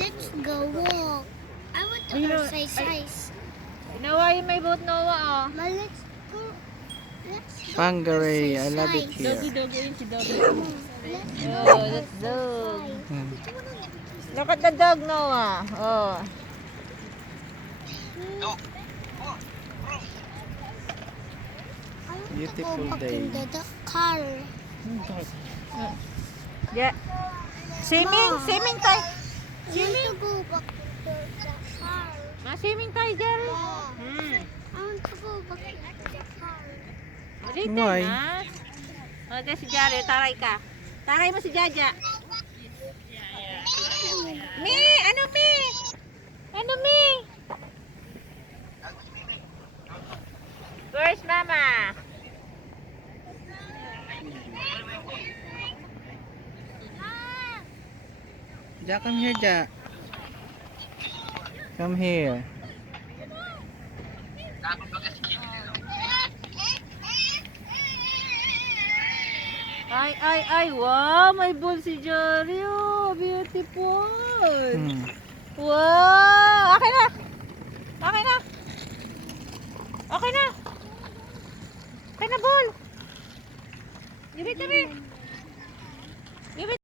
Let's go walk. I want to exercise. Noah, yung may boat, Noah, oh. Ma, let's go. Let's go. Pangaray, I love it exercise. here. Doggy, yun si Doggy. Let's Oh, let's go. Hmm. Look at the dog, Noah. Oh. Beautiful day. In the car. Yeah. Swimming tayo. Swimming. I want to go back to the car. Swimming tayo, Jerry. Yeah. I want to go back to the car. Ulitin Why? na. O, si Jerry, taray ka. Taray mo si Jaja. Mi! Ano, Mi? Ano, Mi? Where's Mama? Ja, come here, Ja. Come here. Ay, wow, may ball si Jerry, oh, beautiful. Hmm. Wow, okay na. Okay na. Okay na. Okay na, ball. Give it to me. Give it.